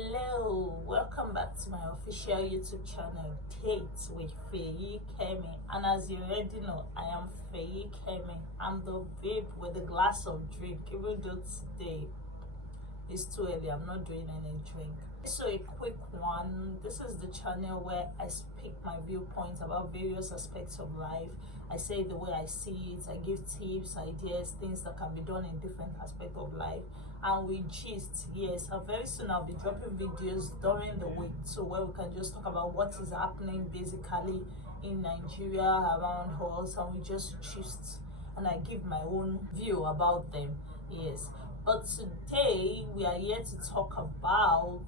Hello, welcome back to my official YouTube channel, Dates with Feyi Kemi. And as you already know, I am Feyi Kemi. I'm the babe with a glass of drink, even though today it's too early, I'm not doing any drink. So a quick one, this is the channel where I speak my viewpoints about various aspects of life. I say the way I see it, I give tips, ideas, things that can be done in different aspects of life. And we gist, yes, and very soon I'll be dropping videos during the week, so where we can just talk about what is happening basically in Nigeria, around us, and we just gist and I give my own view about them. Yes, but today we are here to talk about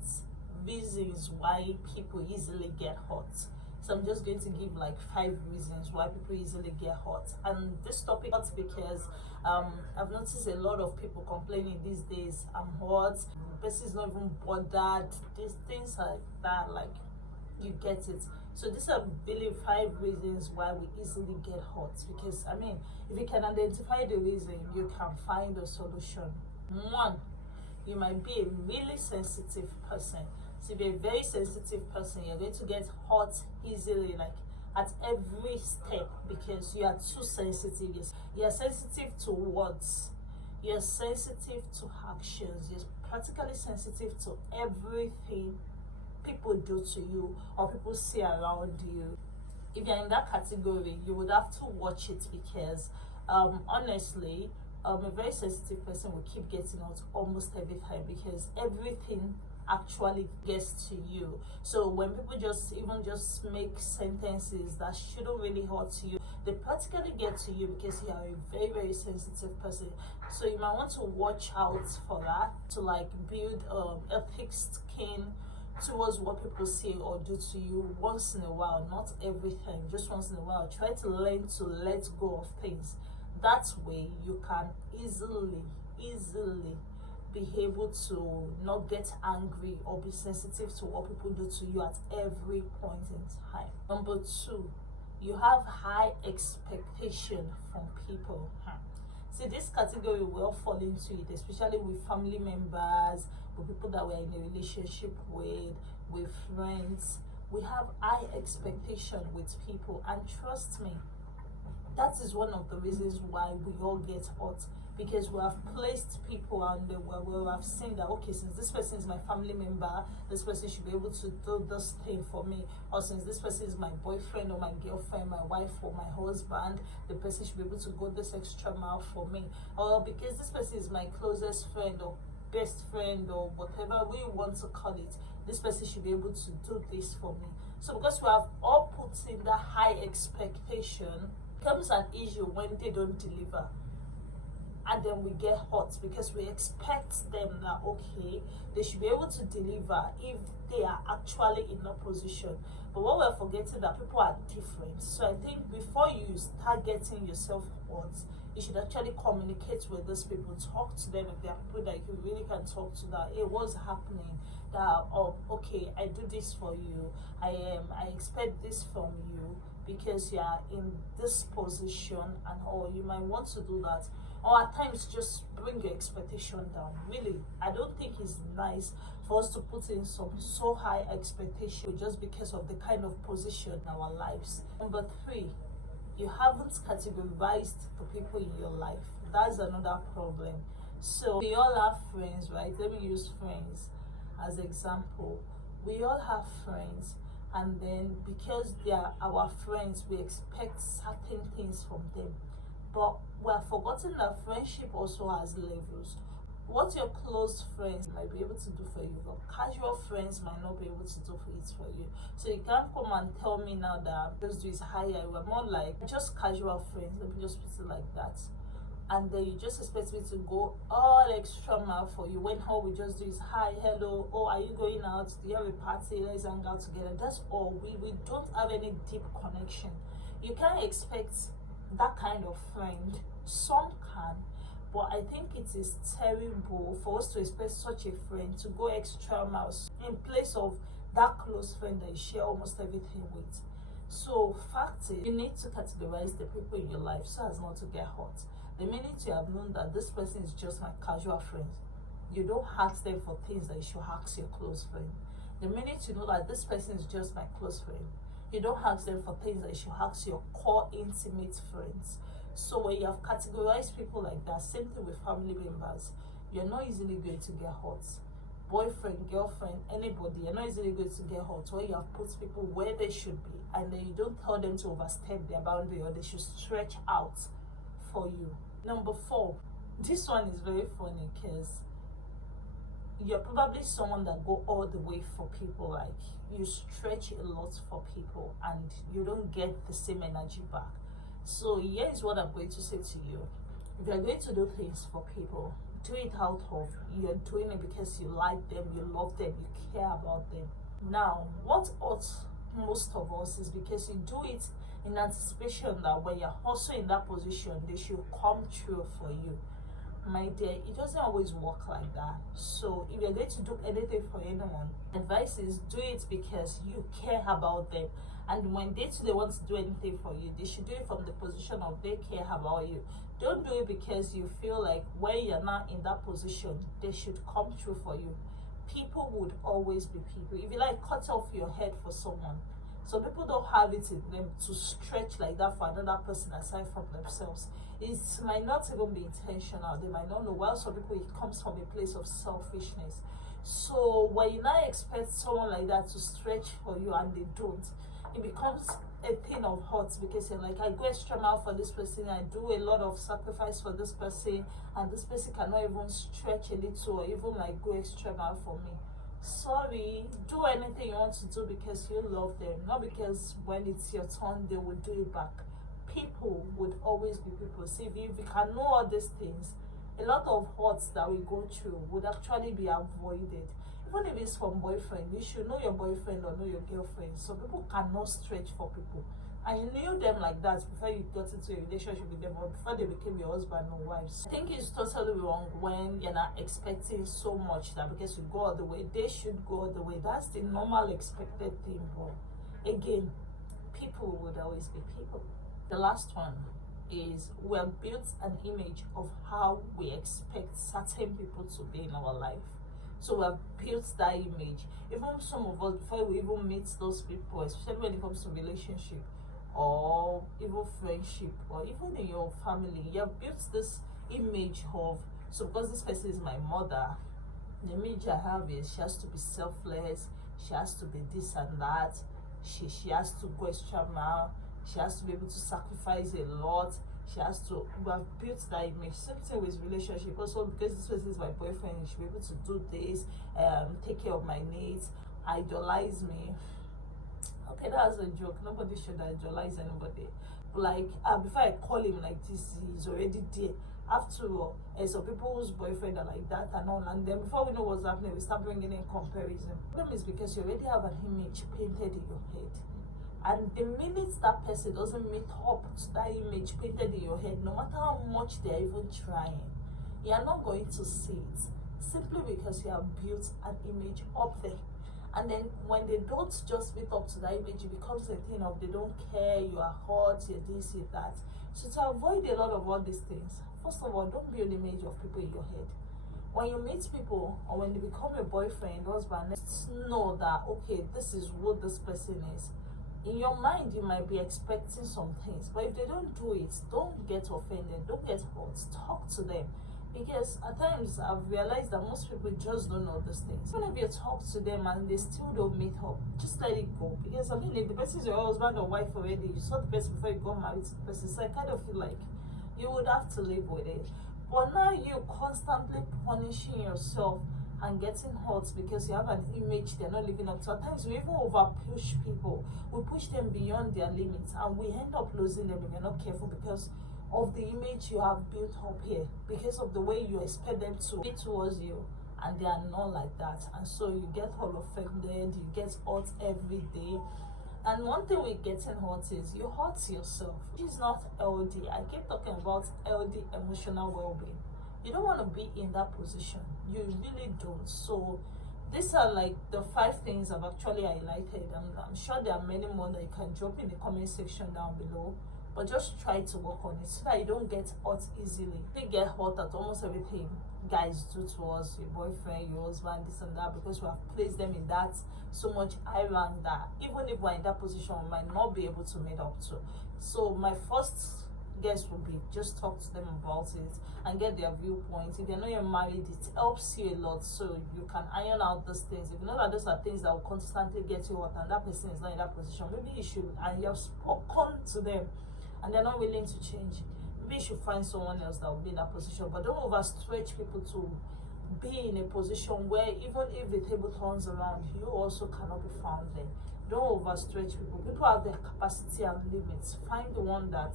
reasons why people easily get hurt. So I'm just going to give like 5 reasons why people easily get hurt. And this topic hurt because I've noticed a lot of people complaining these days, I'm hurt, the person is not even bothered, these things like that, like, you get it. So these are really 5 reasons why we easily get hurt, because I mean, if you can identify the reason, you can find a solution. 1, you might be a really sensitive person. So if you're a very sensitive person, you're going to get hurt easily, like at every step, because you are too sensitive. Yes, you're sensitive to words, you're sensitive to actions, you're practically sensitive to everything people do to you or people say around you. If you're in that category, you would have to watch it, because honestly, a very sensitive person will keep getting out almost every time, because everything actually gets to you. So when people just make sentences that shouldn't really hurt you, they practically get to you, because you are a very sensitive person. So you might want to watch out for that, to like build a thick skin towards what people say or do to you once in a while, not every time, just once in a while. Try to learn to let go of things. That way you can easily be able to not get angry or be sensitive to what people do to you at every point in time. Number 2, you have high expectation from people. See, this category will fall into it, especially with family members, with people that we're in a relationship with friends. We have high expectation with people, and trust me, that is one of the reasons why we all get hurt, because we have placed people on the where we have seen that, okay, since this person is my family member, this person should be able to do this thing for me, or since this person is my boyfriend or my girlfriend, my wife or my husband, the person should be able to go this extra mile for me, or because this person is my closest friend or best friend or whatever we want to call it, this person should be able to do this for me. So because we have all put in that high expectation, becomes an issue when they don't deliver, and then we get hurt, because we expect them that, okay, they should be able to deliver if they are actually in a position. But what we're forgetting, that people are different. So I think before you start getting yourself hurt, you should actually communicate with these people, talk to them. If there are people that you really can talk to, that, hey, what's happening, that, oh, okay, I do this for you, I expect this from you, because you are in this position, and or you might want to do that. Or at times just bring your expectation down. Really, I don't think it's nice for us to put in some so high expectation just because of the kind of position in our lives. Number 3, you haven't categorized the people in your life. That's another problem. So we all have friends, right? Let me use friends as example. We all have friends, and then because they are our friends, we expect certain things from them. But we're forgotten that friendship also has levels. What your close friends might be able to do for you, your casual friends might not be able to do for it for you. So you can't come and tell me now that just do is higher. We're more like just casual friends, let me just put it like that. And then you just expect me to go all extra mile for you, when all we just do is hi, hello, oh, are you going out? Do you have a party? Let's hang out together. That's all. We don't have any deep connection. You can't expect that kind of friend. Some can, but I think it is terrible for us to expect such a friend to go extra miles in place of that close friend that you share almost everything with. So fact is, you need to categorize the people in your life so as not to get hurt. The minute you have known that this person is just my casual friend, you don't ask them for things that you should ask your close friend. The minute you know that this person is just my close friend, you don't ask them for things that you should ask your core intimate friends. So when you have categorized people like that, same thing with family members, you're not easily going to get hurt. Boyfriend, girlfriend, anybody, you're not easily going to get hurt when you have put people where they should be, and then you don't tell them to overstep their boundary or they should stretch out for you. Number 4, this one is very funny because you're probably someone that go all the way for people. Like, you stretch a lot for people and you don't get the same energy back. So here is what I'm going to say to you. If you're going to do things for people, do it out of you're doing it because you like them, you love them, you care about them. Now, what hurts most of us is because you do it in anticipation that when you're also in that position, they should come true for you. My dear, it doesn't always work like that. So if you're going to do anything for anyone, advice is do it because you care about them. And when they want to do anything for you, they should do it from the position of they care about you. Don't do it because you feel like when you're not in that position, they should come true for you. People would always be people. If you like cut off your head for someone, some people don't have it in them to stretch like that for another person aside from themselves. It might not even be intentional. They might not know. While some people, it comes from a place of selfishness. So when you now expect someone like that to stretch for you and they don't, it becomes a thing of hurt because you're like, I go extra mile for this person, I do a lot of sacrifice for this person, and this person cannot even stretch a little or even like go extra mile for me. Sorry, do anything you want to do because you love them, not because when it's your turn they will do it back. People would always be people. See, if you can know all these things, a lot of hurts that we go through would actually be avoided. Even if it's from boyfriend, you should know your boyfriend or know your girlfriend. So people cannot stretch for people. And you knew them like that before you got into a relationship with them or before they became your husband or wives. I think it's totally wrong when you're not expecting so much that because you go all the way, they should go all the way. That's the normal expected thing. But again, people would always be people. The last one is we have built an image of how we expect certain people to be in our life. So we have built that image. Even some of us, before we even meet those people, especially when it comes to relationship or even friendship or even in your family, you have built this image of, so because this person is my mother, the image I have is she has to be selfless, she has to be this and that, she has to go extra mile, she has to be able to sacrifice a lot. She has to have built that image. Same thing with relationship. Also, because this person is my boyfriend, she should be able to do this, take care of my needs, idolize me. Okay, that's a joke. Nobody should idolize anybody. But like, before I call him like this, he's already there. After all, some people's boyfriend are like that and all, and then before we know what's happening, we start bringing in comparison. The problem is because you already have an image painted in your head. And the minute that person doesn't meet up to that image painted in your head, no matter how much they're even trying, you're not going to see it. Simply because you have built an image up there. And then when they don't just meet up to that image, it becomes a thing of they don't care, you are hot, you're this, you're that. So to avoid a lot of all these things, first of all, don't build an image of people in your head. When you meet people or when they become a boyfriend, husband, let's know that, okay, this is what this person is. In your mind, you might be expecting some things, but if they don't do it, don't get offended, don't get hurt, talk to them. Because at times I've realized that most people just don't know these things. Even if you talk to them and they still don't meet up, just let it go. Because I mean, if the person is your husband or wife already, you saw the person before you got married to the person, so I kind of feel like you would have to live with it. But now you're constantly punishing yourself and getting hurt because you have an image they're not living up to. At times we even over push people. We push them beyond their limits and we end up losing them if you're not careful because of the image you have built up here, because of the way you expect them to be towards you, and they are not like that. And so you get all offended, you get hurt every day. And one thing with getting hurt is you hurt yourself, which is not healthy. I keep talking about healthy emotional well-being. You don't want to be in that position. You really don't. So these are like the 5 things I've actually highlighted. I'm sure there are many more that you can drop in the comment section down below. But just try to work on it so that you don't get hurt easily. You get hurt at almost everything. guys do to us, your boyfriend, your husband, this and that, because we have placed them in that so much high rank that even if we're in that position, we might not be able to meet up to. So my first guess would be just talk to them about it and get their viewpoint. If you know you're married, it helps you a lot, so you can iron out those things. If you know that those are things that will constantly get you hot and that person is not in that position, maybe you should, and you have spoken to them and they're not willing to change, maybe you should find someone else that will be in that position. But don't overstretch people to be in a position where even if the table turns around, you also cannot be found there. Don't overstretch people. People have their capacity and limits. Find the one that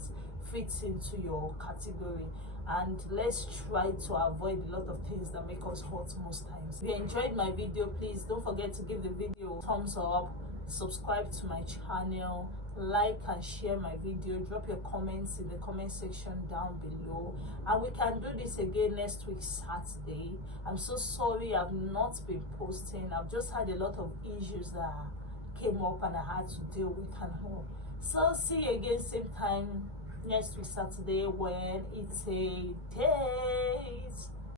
fits into your category, and let's try to avoid a lot of things that make us hot most times. If you enjoyed my video, please don't forget to give the video a thumbs up, subscribe to my channel, like and share my video, drop your comments in the comment section down below, and we can do this again next week Saturday. I'm so sorry I've not been posting. I've just had a lot of issues that came up and I had to deal with and all. So see you again same time next week Saturday when it's a date.